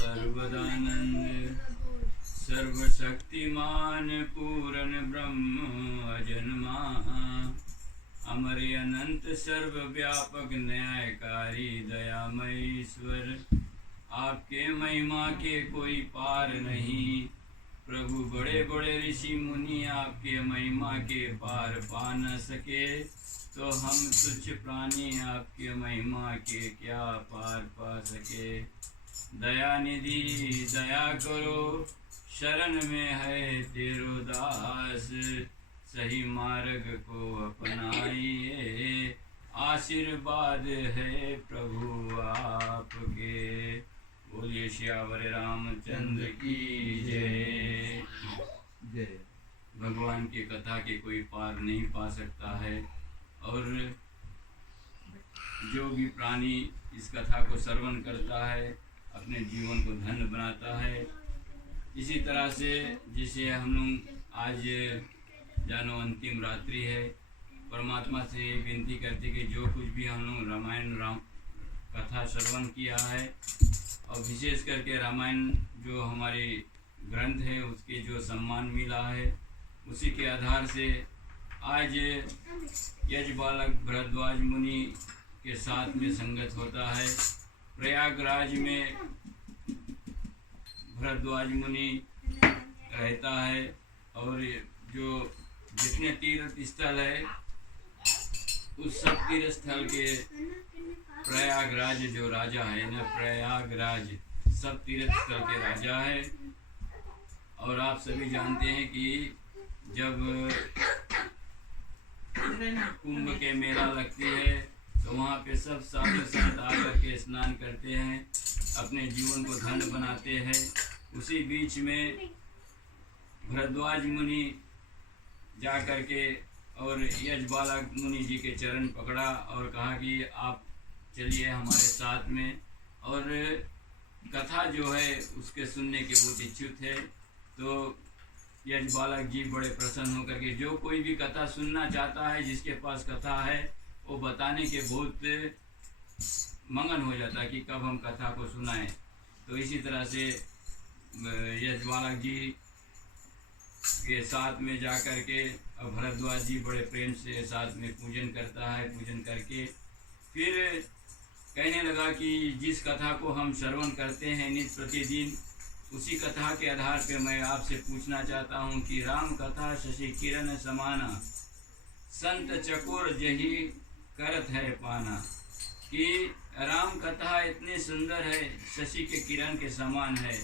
सर्वदानंद सर्वशक्तिमान पूर्ण ब्रह्म अजन्मा अमर अनंत सर्वव्यापक न्यायकारी दयामय ईश्वर, आपके महिमा के कोई पार नहीं। प्रभु बड़े बड़े ऋषि मुनि आपके महिमा के पार पा न सके, तो हम तुच्छ प्राणी आपके महिमा के क्या पार पा सके। दया निधि दया करो, शरण में है तेरो दास, सही मार्ग को अपनाइए, आशीर्वाद है प्रभु आपके। बोलिए श्यावर रामचंद्र की जय। जय। भगवान की कथा के कोई पार नहीं पा सकता है, और जो भी प्राणी इस कथा को श्रवण करता है अपने जीवन को धन्य बनाता है। इसी तरह से जिसे हम लोग आज जानो अंतिम रात्रि है, परमात्मा से विनती करते कि जो कुछ भी हम लोग रामायण कथा श्रवण किया है, और विशेष करके रामायण जो हमारे ग्रंथ है उसके जो सम्मान मिला है, उसी के आधार से आज यजबालक भरद्वाज मुनि के साथ में संगत होता है। प्रयागराज में भरद्वाज मुनि रहता है, और जो जितने तीर्थ स्थल है उस सब तीर्थ स्थल के प्रयागराज जो राजा है ना, प्रयागराज सब तीर्थ स्थल के राजा है। और आप सभी जानते हैं कि जब कुंभ के मेला लगती है तो वहाँ पे सब साधु संत आकर के स्नान करते हैं, अपने जीवन को धन्य बनाते हैं। उसी बीच में भरद्वाज मुनि जा कर के और यजबालक मुनि जी के चरण पकड़ा और कहा कि आप चलिए हमारे साथ में, और कथा जो है उसके सुनने के बहुत इच्छुक थे। तो यजबालक जी बड़े प्रसन्न होकर के जो कोई भी कथा सुनना चाहता है, जिसके पास कथा है वो बताने के बहुत मगन हो जाता है कि कब हम कथा को सुनाएं। तो इसी तरह से यजबालक जी के साथ में जा कर के और भरद्वाज जी बड़े प्रेम से साथ में पूजन करता है। पूजन करके फिर कहने लगा कि जिस कथा को हम श्रवण करते हैं नित्य प्रतिदिन, उसी कथा के आधार पे मैं आपसे पूछना चाहता हूँ कि राम कथा शशि किरण समाना, संत चकोर जही करत है पाना। कि राम कथा इतनी सुंदर है, शशि के किरण के समान है,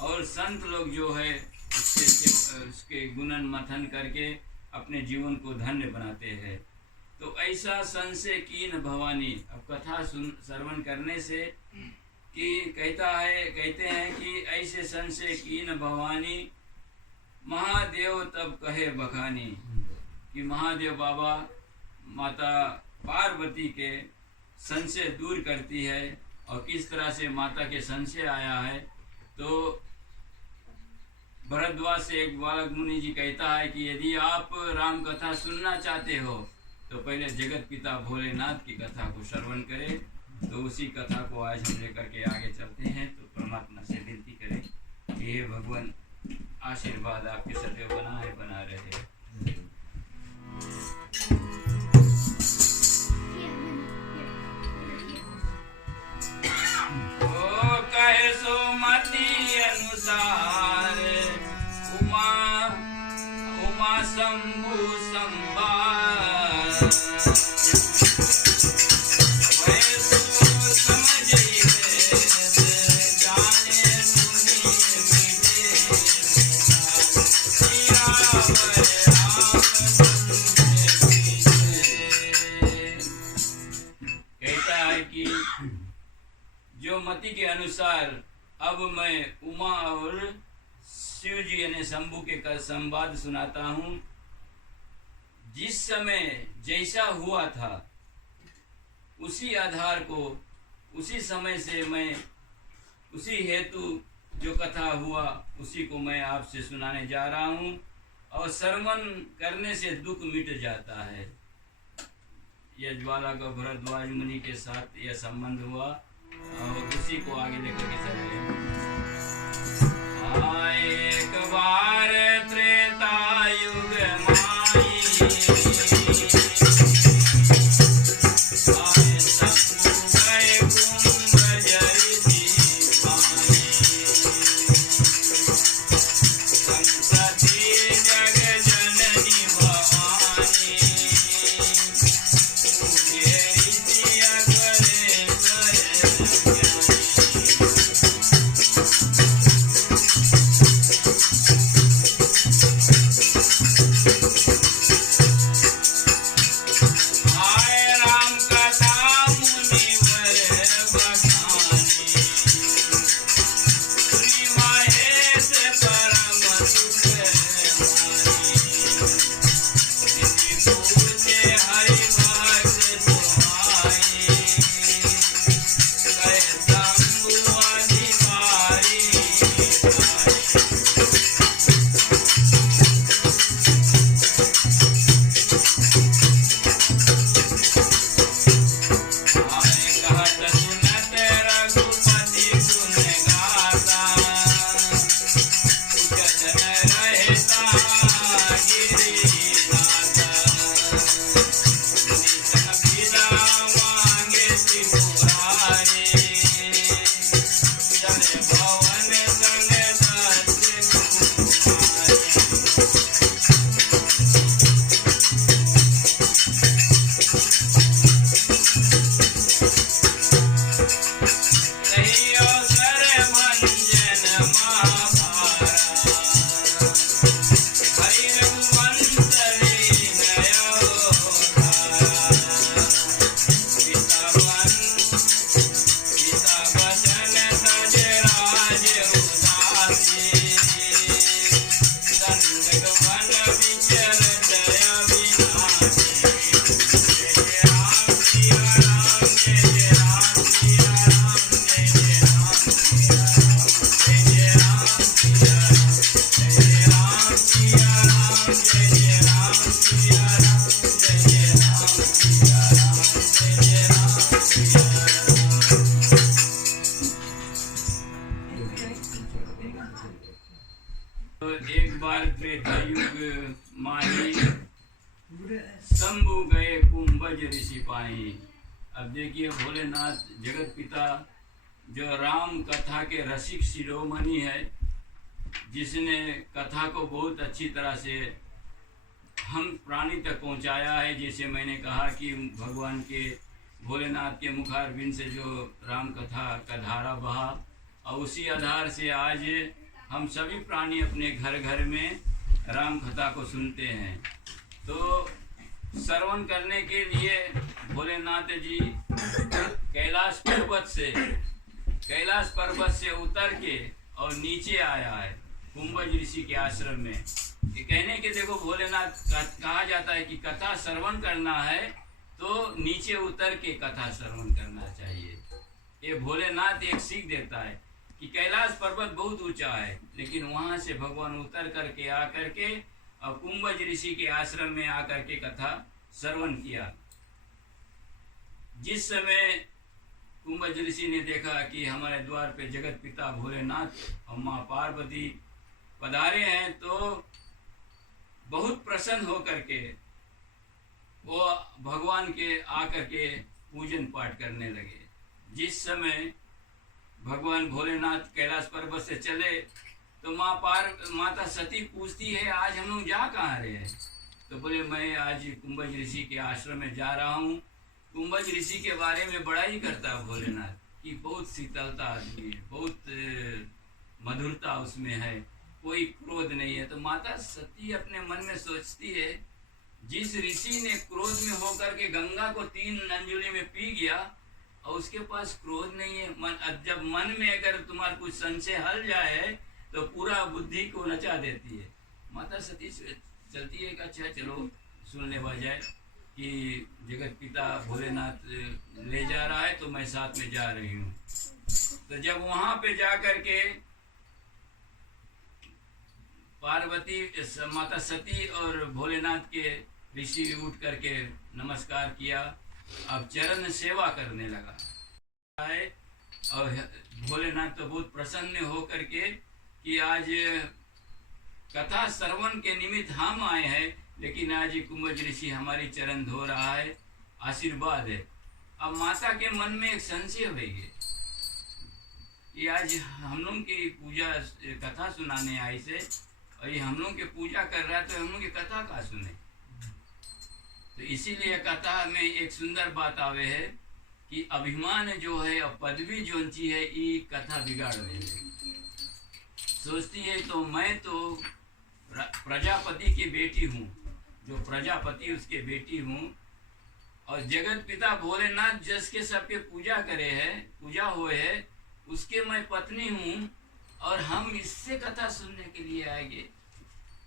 और संत लोग जो है उसके गुणन मथन करके अपने जीवन को धन्य बनाते हैं। तो ऐसा संशय कीन भवानी। अब कथा श्रवण करने से कि कहते हैं कि ऐसे संशय कीन भवानी, महादेव तब कहे बखानी। कि महादेव बाबा माता पार्वती के संशय दूर करती है। और किस तरह से माता के संशय आया है, तो भरद्वाज से एक बालक मुनि जी कहता है कि यदि आप राम कथा सुनना चाहते हो तो पहले जगत पिता भोलेनाथ की कथा को श्रवण करें। तो उसी कथा को आज हम लेकर के आगे चलते हैं। तो परमात्मा से विनती करें कि हे भगवान, आशीर्वाद आपके सदैव बना रहे। ओ कहे सुमति अनुसार, उमा शंभु संभार, कहता है कि जो मति के अनुसार अब मैं उमा और शिव जी यानी शंभु के संवाद सुनाता हूँ। जिस समय जैसा हुआ था उसी आधार को, उसी समय से मैं उसी हेतु जो कथा हुआ उसी को मैं आपसे सुनाने जा रहा हूँ। और श्रवण करने से दुख मिट जाता है। यजबालक और भरद्वाज मुनि के साथ यह संबंध हुआ और उसी को आगे लेकर के चले। एक बार त्रेता युग माई, आए शंभु गए कुंभ जरिसी पाई, संसती जग जननी भवानी, पूजे ऋषिया करे सहे एक बार त्रेता युग माही, शंभु गए कुंभज ऋषि पाई। अब देखिए भोलेनाथ जगत पिता जो राम कथा के रसिक शिरोमणि है, जिसने कथा को बहुत अच्छी तरह से हम प्राणी तक पहुंचाया है। जैसे मैंने कहा कि भगवान के भोलेनाथ के मुखारबिंद से जो राम कथा का धारा बहा, और उसी आधार से आज हम सभी प्राणी अपने घर घर में राम कथा को सुनते हैं। तो श्रवण करने के लिए भोलेनाथ जी कैलाश पर्वत से उतर के और नीचे आया है कुंभज ऋषि के आश्रम में। ये कहने के देखो भोलेनाथ कहा जाता है कि कथा श्रवण करना है तो नीचे उतर के कथा श्रवण करना चाहिए। ये भोलेनाथ एक सीख देता है कि कैलाश पर्वत बहुत ऊंचा है, लेकिन वहां से भगवान उतर करके आकर के और कुंभज ऋषि के आश्रम में आकर के कथा श्रवण किया। जिस समय कुंभज ऋषि ने देखा कि हमारे द्वार पे जगत पिता भोलेनाथ और माँ पार्वती पधारे हैं, तो बहुत प्रसन्न होकर के वो भगवान के आकर के पूजन पाठ करने लगे। जिस समय भगवान भोलेनाथ कैलाश पर्वत से चले तो माता सती पूछती है, आज हम लोग जा कहाँ रहे हैं? तो बोले, मैं आज कुंभज ऋषि के आश्रम में जा रहा हूँ। कुंभज ऋषि के बारे में बड़ा ही करता भोलेनाथ कि बहुत शीतलता आदमी है, बहुत मधुरता उसमें है, कोई क्रोध नहीं है। तो माता सती अपने मन में सोचती है, जिस ऋषि ने क्रोध में होकर के गंगा को 3 अंजुली में पी गया और उसके पास क्रोध नहीं है। जब मन में अगर तुम्हारा कुछ संशय हल जाए तो पूरा बुद्धि को नचा देती है। माता सती चलती है कि अच्छा चलो सुन ले जाए कि जगत पिता भोलेनाथ ले जा रहा है तो मैं साथ में जा रही हूँ। तो जब वहां पे जा करके पार्वती माता सती और भोलेनाथ के ऋषि उठ करके नमस्कार किया, अब चरण सेवा करने लगा है और भोलेनाथ तो बहुत प्रसन्न हो करके कि आज कथा श्रवण के निमित्त हम आए हैं, लेकिन आज कुंभज ऋषि हमारी चरण धो रहा है, आशीर्वाद है। अब माता के मन में एक संशय हो गई कि आज हम लोग की पूजा कथा सुनाने आई से, और ये हम लोग की पूजा कर रहा है तो हम लोग की कथा का सुने। तो इसीलिए कथा में एक सुंदर बात आवे है कि अभिमान जो है और पदवी जो ची है ये कथा बिगाड़ रही है। सोचती है तो मैं तो प्रजापति की बेटी हूँ, जो प्रजापति उसके बेटी हूँ, और जगत पिता भोलेनाथ जिसके सबके पूजा करे है, पूजा हुए है, उसके मैं पत्नी हूँ, और हम इससे कथा सुनने के लिए आएंगे।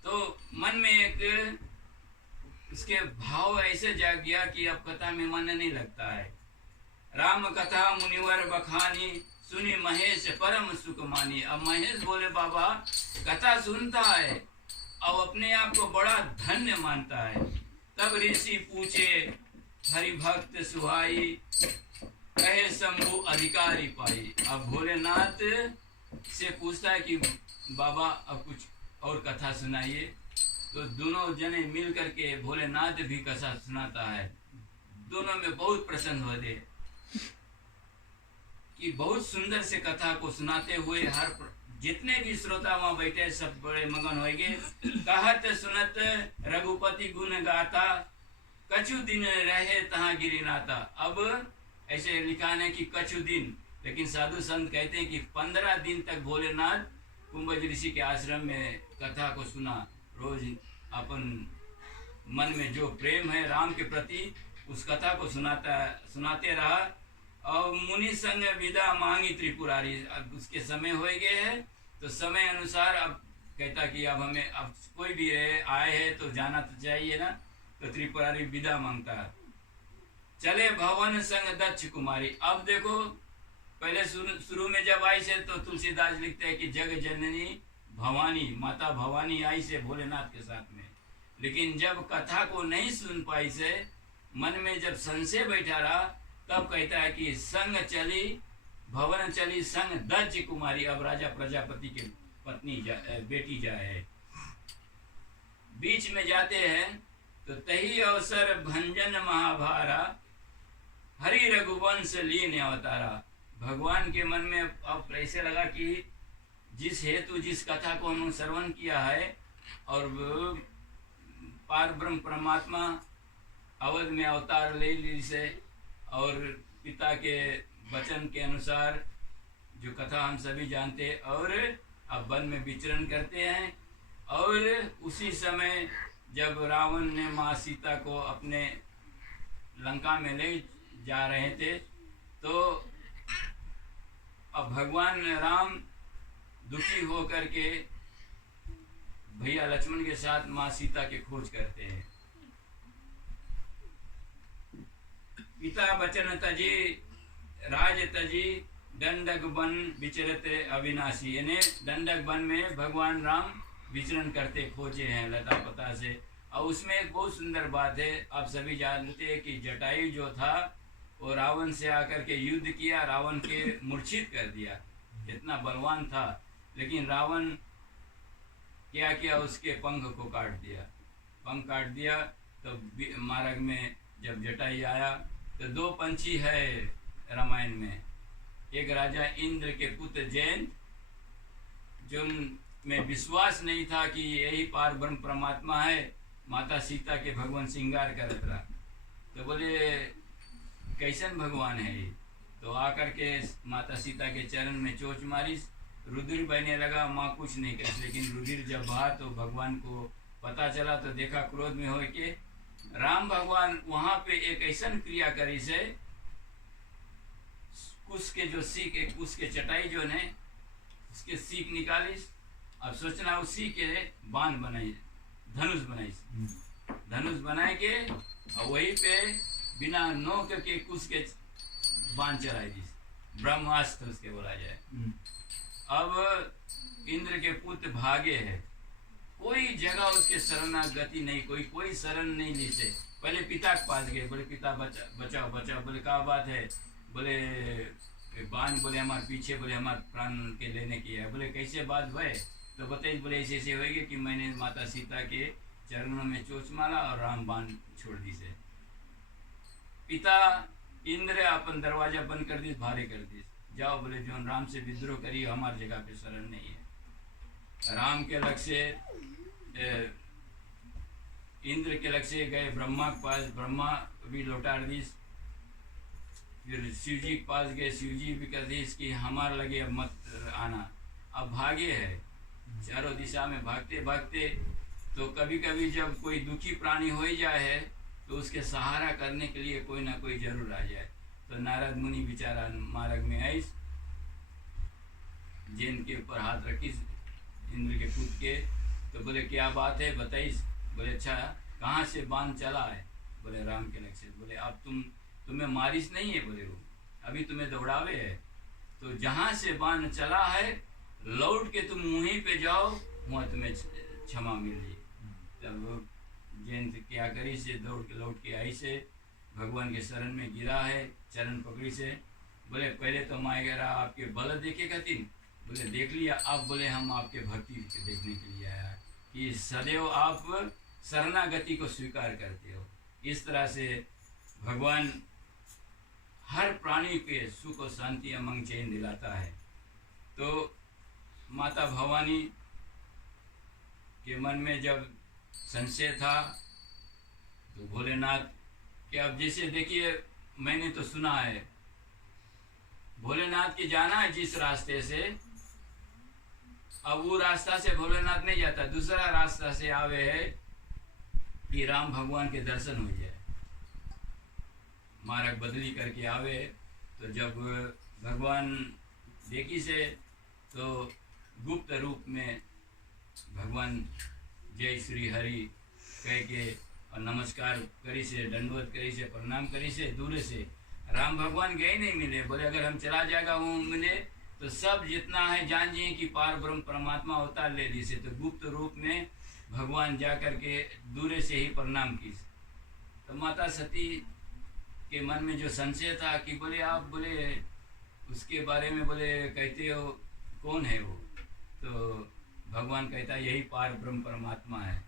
तो मन में एक उसके भाव ऐसे जाग गया कि अब कथा में मन नहीं लगता है। राम कथा मुनिवर बखानी, सुनी महेश परम सुख मानी। अब महेश बोले बाबा कथा सुनता है और अपने आप को बड़ा धन्य मानता है। तब ऋषि पूछे हरि भक्त सुहाई, कहे शंभु अधिकारी पाई। अब भोलेनाथ से पूछता है कि बाबा अब कुछ और कथा सुनाइए। तो दोनों जने मिल करके भोलेनाथ भी कथा सुनाता है। दोनों में बहुत प्रसन्न हो गए कि बहुत सुंदर से कथा को सुनाते हुए हर जितने भी श्रोता वहां बैठे सब बड़े मगन होएंगे। कहत सुनत रघुपति गुण गाता, कछु दिन रहे तहाँ गिरिनाथा। अब ऐसे लिखा है कि कछु दिन, लेकिन साधु संत कहते हैं कि 15 दिन तक भोलेनाथ कुंभज ऋषि के आश्रम में कथा को सुना। रोज अपन मन में जो प्रेम है राम के प्रति उस कथा को सुनाते रहा। और मुनि संग विदा मांगी त्रिपुरारी। अब उसके समय हो गए हैं तो समय अनुसार अब कहता कि अब हमें अब कोई भी आए है तो जाना तो चाहिए ना। तो त्रिपुरारी विदा मांगता है। चले भवन संग दक्ष कुमारी। अब देखो पहले शुरू में जब आई से तो तुलसीदास लिखते हैं कि जग जननी भवानी, माता भवानी आई से भोलेनाथ के साथ में। लेकिन जब कथा को नहीं सुन पाई से मन में जब संशय बैठा रहा, तब कहता है कि संग चली भवन चली संग दक्ष कुमारी। अब राजा प्रजापति के पत्नी बेटी जाए। बीच में जाते हैं तो तही अवसर भंजन महाभारा, हरि रघुवंश लीन अवतारा। भगवान के मन में अब ऐसे लगा कि जिस हेतु जिस कथा को हमने श्रवण किया है और पार ब्रह्म परमात्मा अवध में अवतार ले ली से, और पिता के वचन के अनुसार जो कथा हम सभी जानते, और अब वन में विचरण करते हैं। और उसी समय जब रावण ने माँ सीता को अपने लंका में ले जा रहे थे, तो अब भगवान राम दुखी हो करके भैया लक्ष्मण के साथ माँ सीता के खोज करते हैं। पिता वचन तजी राज तजी, दंडक वन विचरत अविनाशी। यानी दंडक वन में भगवान राम विचरण करते खोजे हैं लता पता से। और उसमें एक बहुत सुंदर बात है, आप सभी जानते हैं कि जटायु जो था वो रावण से आकर के युद्ध किया, रावण के मूर्छित कर दिया। इतना बलवान था, लेकिन रावण क्या किया, उसके पंख को काट दिया। पंख काट दिया तो मार्ग में जब जटायु आया तो दो पंछी है रामायण में। एक राजा इंद्र के पुत्र जैन, जो में विश्वास नहीं था कि यही पार ब्रह्म परमात्मा है, माता सीता के भगवान श्रृंगार करत रहा। तो बोले कैसन भगवान है ये। तो आकर के माता सीता के चरण में चोंच मारी, रुधिर बहने लगा। माँ कुछ नहीं कही, लेकिन रुधिर जब बहा तो भगवान को पता चला, तो देखा क्रोध में हो के राम भगवान वहां पे एक ऐसा क्रिया करी से कुश के जो सीख, कुश के चटाई जो है उसके सीख निकाली। अब सोचना उसी के बाण बनाई, धनुष बनाई, धनुष बनाए के और वहीं पे बिना नोक के कुश के बाण चलाई दी, ब्रह्मास्त्र उसके बोला जाए। अब इंद्र के पुत्र भागे है, कोई जगह उसके शरणागति नहीं, कोई शरण नहीं ली से। पहले पिता के पास गए, बोले पिता बचाओ बचाओ। बोले क्या बात है, बोले बाण बोले हमारे पीछे, बोले हमारे प्राण के लेने की है। बोले कैसे बात भय? तो बताइए। बोले ऐसे ऐसे होएगी कि मैंने माता सीता के चरणों में चोच मारा और राम बाण छोड़ दी से। पिता इंद्र अपन दरवाजा बंद कर दी, भारे कर दी, जाओ बोले जो राम से विद्रोह करी हमारी जगह पे शरण नहीं है। राम के लक्ष्य इंद्र के लक्ष्य गए ब्रह्मा के पास, ब्रह्मा भी लौटार दी। फिर शिव जी के पास गए, शिव जी भी कर दी कि हमारे लगे अब मत आना। अब भागे है चारों दिशा में भागते भागते। तो कभी कभी जब कोई दुखी प्राणी हो ही जाए है तो उसके सहारा करने के लिए कोई ना कोई जरूर आ जाए। तो नारद मुनि बेचारा मार्ग में आई, जिन के ऊपर हाथ रखी इंद्र के पुत्र के। तो बोले क्या बात है बताइए। बोले अच्छा कहाँ से बाण चला है? बोले राम के लक्ष्य। बोले अब तुम्हें मारिश नहीं है? बोले वो अभी तुम्हें दौड़ावे है। तो जहाँ से बाण चला है लौट के तुम वहीं पे जाओ, वहाँ तुम्हें क्षमा मिल जाए। तब जयंत क्या करी से दौड़ के लौट के आई से भगवान के शरण में गिरा है, चरण पकड़ी से। बोले पहले तो मायगरा आपके बल देखे खातिर। बोले देख लिया। अब बोले हम आपके भक्ति देखने के लिए आया कि सदैव आप शरणागति को स्वीकार करते हो। इस तरह से भगवान हर प्राणी के सुख और शांति अमंग चैन दिलाता है। तो माता भवानी के मन में जब संशय था तो भोलेनाथ के, अब जैसे देखिए मैंने तो सुना है भोलेनाथ की जाना है जिस रास्ते से, अब वो रास्ता से भोलेनाथ नहीं जाता, दूसरा रास्ता से आवे है कि राम भगवान के दर्शन हो जाए। मार्ग बदली करके आवे। तो जब भगवान देखी से तो गुप्त रूप में भगवान जय श्री हरि कह के और नमस्कार करी से, दंडवत करी से, प्रणाम करी से, दूर से राम भगवान गए नहीं मिले। बोले अगर हम चला जाएगा वो मिले तो सब जितना है जान जिए कि पार ब्रह्म परमात्मा होता ले दी से। तो गुप्त रूप में भगवान जा कर के दूर से ही प्रणाम की। तो माता सती के मन में जो संशय था कि बोले आप बोले उसके बारे में बोले कहते हो कौन है वो? तो भगवान कहता है यही पार ब्रह्म परमात्मा है।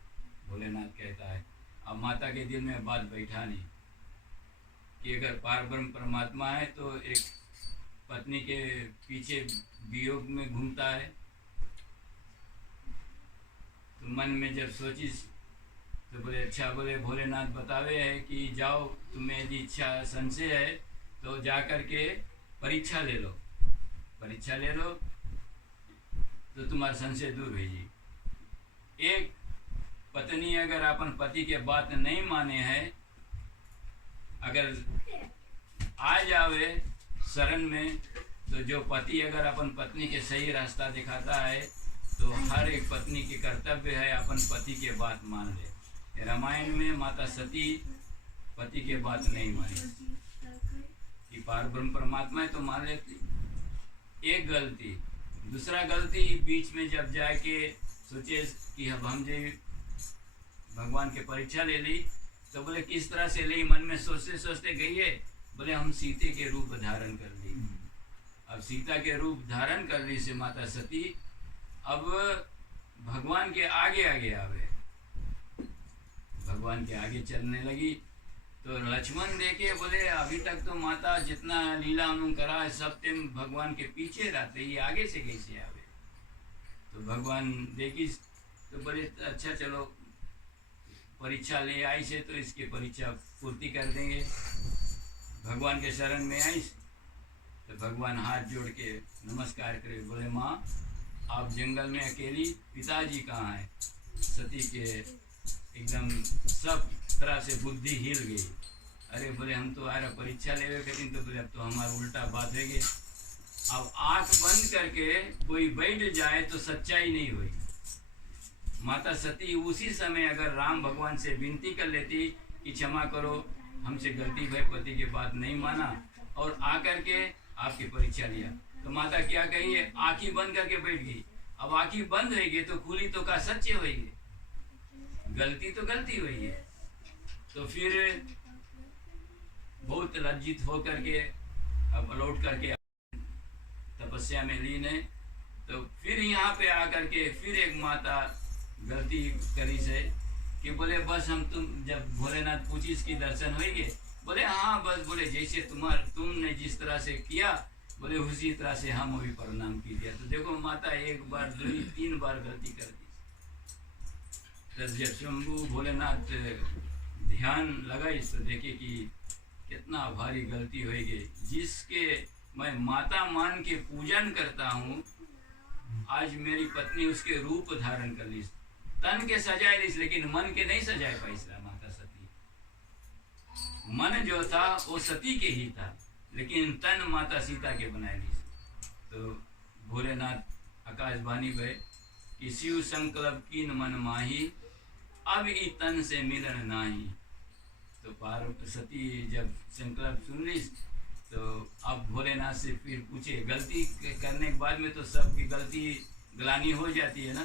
भोलेनाथ कहता है। अब माता के दिल में बात बैठा नहीं कि अगर पार ब्रह्म परमात्मा है तो एक पत्नी के पीछे वियोग में घूमता है। तो मन में जब सोची तो बोले अच्छा, बोले भोलेनाथ बतावे है कि जाओ तुम्हें यदि इच्छा संशय है तो जा कर के परीक्षा ले लो, परीक्षा ले लो तो तुम्हारा संशय दूर भेजी। एक पत्नी अगर अपन पति के बात नहीं माने है, अगर आ जावे शरण में, तो जो पति अगर अपन पत्नी के सही रास्ता दिखाता है तो हर एक पत्नी की कर्तव्य है अपन पति के बात मान ले। रामायण में माता सती पति के बात नहीं मानी कि पार ब्रह्म परमात्मा है तो मान लेती। एक गलती। दूसरा गलती बीच में जब जाके सोचे कि अब हम जो भगवान के परीक्षा ले ली, तो बोले किस तरह से ली? मन में सोचते सोचते गई है। बोले हम सीते के रूप धारण कर ली। अब सीता के रूप धारण कर ली से माता सती अब भगवान के आगे आगे आवे, भगवान के आगे चलने लगी। तो लक्ष्मण देखे बोले अभी तक तो माता जितना लीला उन्होंने करा है सब तुम भगवान के पीछे रहते, ये आगे से कैसे आवे? तो भगवान देखी तो बोले अच्छा चलो परीक्षा ले आई से तो इसकी परीक्षा पूर्ति कर देंगे। भगवान के शरण में आई तो भगवान हाथ जोड़ के नमस्कार करे। बोले माँ आप जंगल में अकेली, पिताजी कहाँ है? सती के एकदम सब तरह से बुद्धि हिल गई। अरे बोले हम तो आ रहा परीक्षा ले रहे, तो बोले अब तो हमारा उल्टा बात है। अब आंख बंद करके कोई बैठ जाए तो सच्चाई नहीं हुई। माता सती उसी समय अगर राम भगवान से विनती कर लेती कि क्षमा करो हमसे गलती भाई, पति की बात नहीं माना और आकर के आपकी परीक्षा लिया, तो माता क्या कही है? आंखें बंद करके बैठ गई। अब आंखें बंद रहेगी तो खुली तो का सच्चे हुई है, गलती तो गलती हुई है। तो फिर बहुत लज्जित हो करके अब लौट करके तपस्या में लीन है। तो फिर यहाँ पे आकर के फिर एक माता गलती करी से कि बोले बस हम जब भोलेनाथ पूछी इसकी दर्शन होंगे, बोले हाँ बस, बोले जैसे तुमने जिस तरह से किया, बोले उसी तरह से हम अभी प्रणाम की दिया। तो देखो माता एक बार 2 3 बार गलती कर दी। तो जब शंभू भोलेनाथ ध्यान लगाई तो देखे कि कितना भारी गलती होगी। जिसके मैं माता मान के पूजन करता हूँ, आज मेरी पत्नी उसके रूप धारण कर ली, तन के सजाए ली, लेकिन मन के नहीं सजाए पाई। माता सती, मन जो था वो सती के ही था, लेकिन तन माता सीता के बनाए ली। तो भोलेनाथ आकाशवाणी भय कि शिव संकल्प कीन मन माही, अब ई तन से मिलन नाही। तो पार्वती जब संकल्प सुन ली तो अब भोलेनाथ से फिर पूछे, गलती करने के बाद में तो सबकी गलती ग्लानी हो जाती है ना,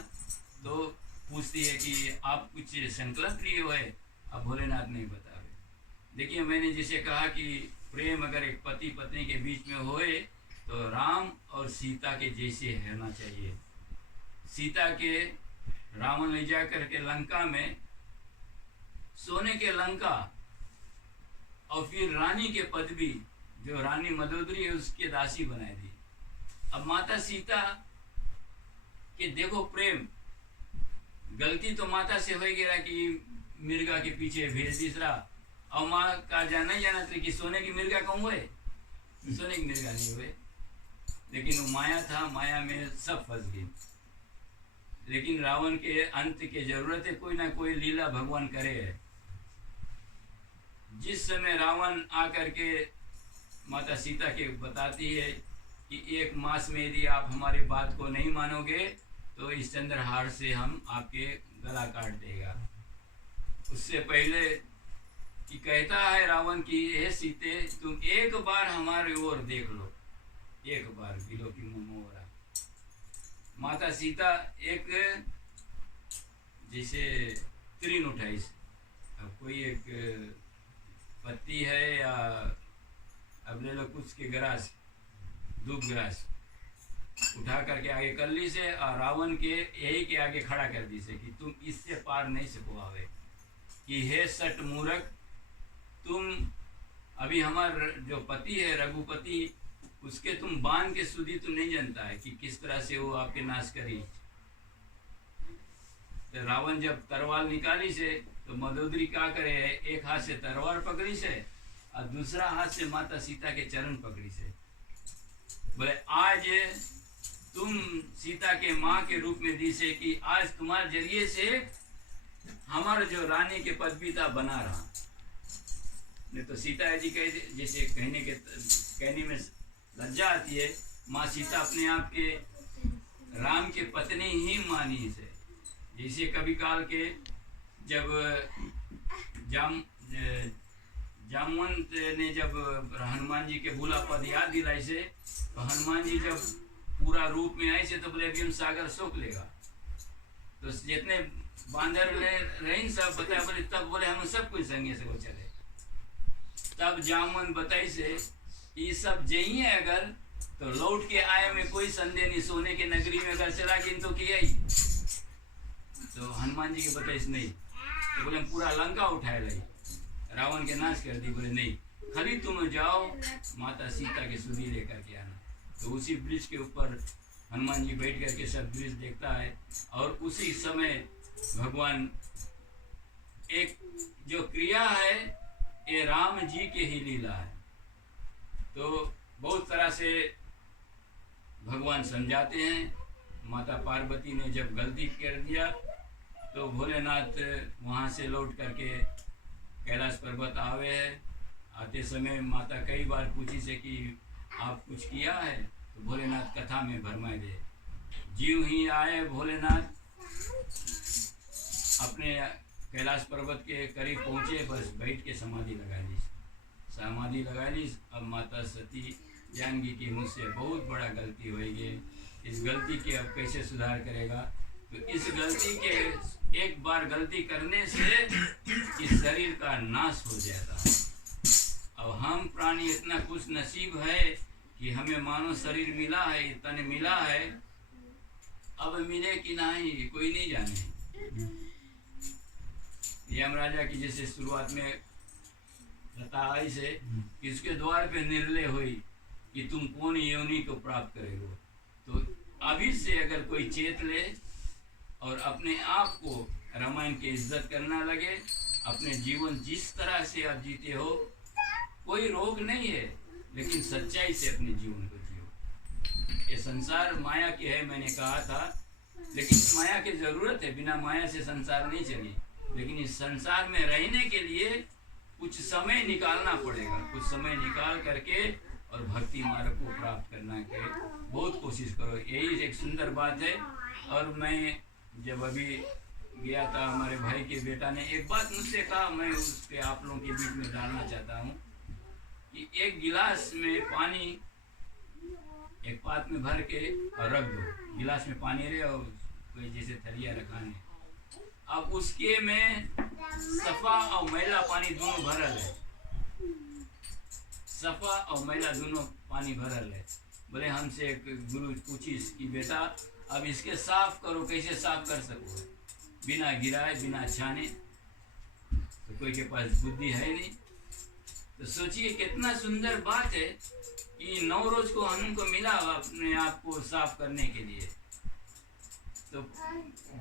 तो पूछती है कि आप कुछ संकल्प लिए हुए? अब भोलेनाथ नहीं बता रहे। देखिए मैंने जैसे कहा कि प्रेम अगर एक पति पत्नी के बीच में होए तो राम और सीता के जैसे रहना चाहिए। सीता के रावण ले जा करके लंका में, सोने के लंका, और फिर रानी के पदवी जो रानी मदोदरी है उसके दासी बनाए दी। अब माता सीता के देखो प्रेम, गलती तो माता से हो गया कि मिर्गा के पीछे भेज तीसरा, और माँ का जाना ही जाना था कि सोने की मिर्गा कौन हुए, सोने की मिर्गा नहीं हुए, लेकिन वो माया था, माया में सब फंस गए। लेकिन रावण के अंत के जरूरत है, कोई ना कोई लीला भगवान करे है। जिस समय रावण आकर के माता सीता के बताती है कि 1 मास में यदि आप हमारे बात को नहीं मानोगे तो इस चंद्रहार से हम आपके गला काट देगा। उससे पहले कि कहता है रावण की, हे सीते तुम एक बार हमारे ओर देख लो, एक बार बिलो की मोरा। माता सीता एक जैसे तीन उठाई, अब कोई एक पत्ती है या अब ले लो कुछ के ग्रास, दूब ग्रास उठा करके आगे कर ली से, और रावण के यही के आगे खड़ा कर दी से कि तुम इससे पार नहीं सको आवे, कि हे सट मूर्ख, तुम अभी हमार जो पति है रघुपति, उसके तुम बाण के सुधी तुम नहीं जानता है कि किस तरह से वो आपके नाश करी। तो रावण जब तलवार निकाली से तो मदोदरी क्या करे, एक हाथ से तलवार पकड़ी से और दूसरा हाथ से माता सीता के चरण पकड़ी से, बोले आज तुम सीता के माँ के रूप में दी से कि आज तुम्हारे जरिए से हमारा जो रानी के पदवी था बना रहा। नहीं तो सीता जी कह जैसे कहने में लज्जा आती है, माँ सीता अपने आप के राम के पत्नी ही मानी से। जैसे कभी काल के जब जामवंत ने जब हनुमान जी के भूला पद याद दिलाई से, तो हनुमान जी जब पूरा रूप में आए से तो बोले अभी हम सागर सोख लेगा। तो जितने बांदर रहे सब बताया, बोले तब बोले हम सब कुछ संगे से वो चले। तब जामवंत बताई से ये सब जइए अगर तो लौट के आए में कोई संदेह नहीं, सोने के नगरी में अगर चला गिन तो किया ही। तो हनुमान जी के बताइस नहीं, तो बोले हम पूरा लंका उठाए लाई, रावण के नाश कर दी। बोले नहीं, खाली तुम जाओ माता सीता के सुधी लेकर के आना। तो उसी ब्रिज के ऊपर हनुमान जी बैठ करके सब ब्रिज देखता है, और उसी समय भगवान एक जो क्रिया है ये राम जी के ही लीला है। तो बहुत तरह से भगवान समझाते हैं। माता पार्वती ने जब गलती कर दिया तो भोलेनाथ वहाँ से लौट करके कैलाश पर्वत आवे है। आते समय माता कई बार पूछी से कि आप कुछ किया है, तो भोलेनाथ कथा में भरमाए दे। जीव ही आए भोलेनाथ अपने कैलाश पर्वत के करीब पहुँचे, बस बैठ के समाधि लगा ली। अब माता सती जानगी कि मुझसे बहुत बड़ा गलती होगी, इस गलती के अब कैसे सुधार करेगा। तो इस गलती के एक बार गलती करने से इस शरीर का नाश हो जाता है। अब हम प्राणी इतना कुछ नसीब है कि हमें मानव शरीर मिला है, तन मिला है, अब मिले कि नहीं कोई नहीं जाने। यमराजा की जैसे शुरुआत में बताया से कि उसके द्वार पे निर्णय हुई कि तुम कौन योनि को प्राप्त करेगो। तो अभी से अगर कोई चेत ले और अपने आप को रामायण की इज्जत करना लगे, अपने जीवन जिस तरह से आप जीते हो कोई रोग नहीं है, लेकिन सच्चाई से अपने जीवन को जियो। ये संसार माया की है, मैंने कहा था, लेकिन माया की जरूरत है, बिना माया से संसार नहीं चली। लेकिन इस संसार में रहने के लिए कुछ समय निकालना पड़ेगा, कुछ समय निकाल करके और भक्ति मार्ग को प्राप्त करना के बहुत कोशिश करो। यही एक सुंदर बात है। और मैं जब अभी गया था, हमारे भाई के बेटा ने एक बात मुझसे कहा, मैं उसके आप लोगों के बीच में डालना चाहता हूँ कि एक गिलास में पानी एक पात्र में भर के और रख दो, गिलास में पानी रहे और कोई जैसे थलिया रखाने, अब उसके में सफा और मैला पानी दोनों भरल है, सफा और मैला दोनों पानी भरल है। बोले हमसे एक गुरु पूछी कि बेटा अब इसके साफ करो, कैसे साफ कर सको बिना गिराए बिना छाने? तो कोई के पास बुद्धि है नहीं। तो सोचिए कितना सुंदर बात है कि 9 रोज को हमको मिला अपने आप को साफ करने के लिए। तो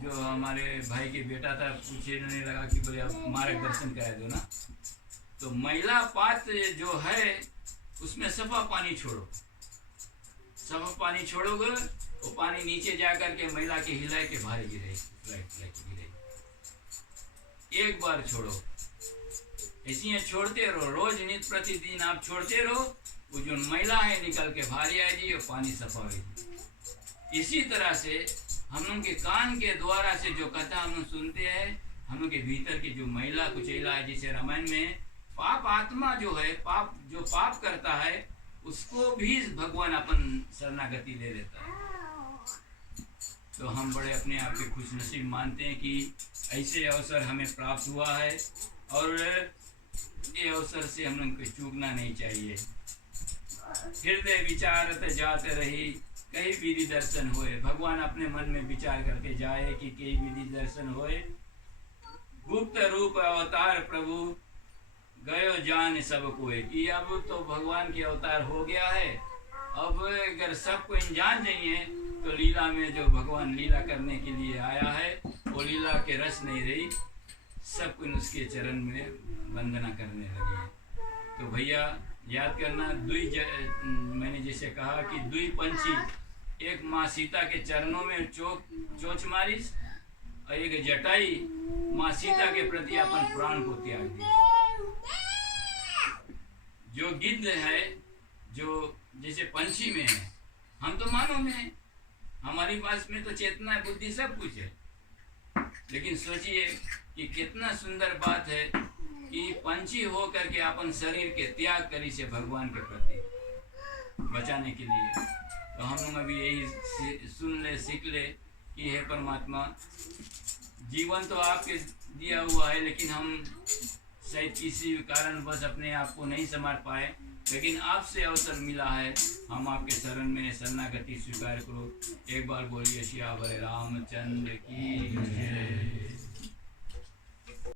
जो हमारे भाई के बेटा था पूछने लगा कि बोले अब मार्गदर्शन करा दो ना। तो मैला पात्र जो है उसमें सफा पानी छोड़ो, सफा पानी छोड़ोगे वो पानी नीचे जा करके मैला के हिलाए के भारे गिरेगी, एक बार छोड़ो, ऐसी छोड़ते रहो, रोज नित्य प्रतिदिन आप छोड़ते रहो, वो जो मैला है निकल के भारी आएगी और पानी सफा होगी। इसी तरह से हम लोग के कान के द्वारा से जो कथा हम लोग सुनते हैं, हम लोग के भीतर की जो मैला कुचैला है, जैसे रामायण में पाप आत्मा जो है, पाप जो पाप करता है उसको भी भगवान अपन शरणागति ले लेता है। तो हम बड़े अपने आप के खुशनसीब मानते हैं कि ऐसे अवसर हमें प्राप्त हुआ है और ये अवसर से हम लोग को चूकना नहीं चाहिए। हृदय विचारत जाते रही कई विधि दर्शन होए, भगवान अपने मन में विचार करके जाए कि कई विधि दर्शन होए। गुप्त रूप अवतार प्रभु गयो जान सब कोई, कि अब तो भगवान के अवतार हो गया है, अब अगर सबको जान जाइए तो लीला में जो भगवान लीला करने के लिए आया है वो लीला के रस नहीं रही, सब कुछ उसके चरण में वंदना करने लगे। तो भैया याद करना, मैंने जैसे कहा कि दुई पंछी, एक माँ सीता के चरणों में चोंच मारिस और एक जटाई माँ सीता के प्रति अपन प्राण को त्याग दिया। जो गिद्ध है, जो जैसे पंछी में है, हम तो मानव में है, हमारी पास में तो चेतना बुद्धि सब कुछ है, लेकिन सोचिए कि कितना सुंदर बात है कि पंछी हो करके अपन शरीर के त्याग करी से भगवान के प्रति बचाने के लिए। तो हम लोग अभी यही सुन ले, सीख ले कि हे परमात्मा, जीवन तो आपके दिया हुआ है, लेकिन हम शायद किसी कारण बस अपने आप को नहीं संभाल पाए, लेकिन आपसे अवसर मिला है, हम आपके शरण में शरणागति स्वीकार करो। एक बार बोलिए सियावर रामचंद्र की जय।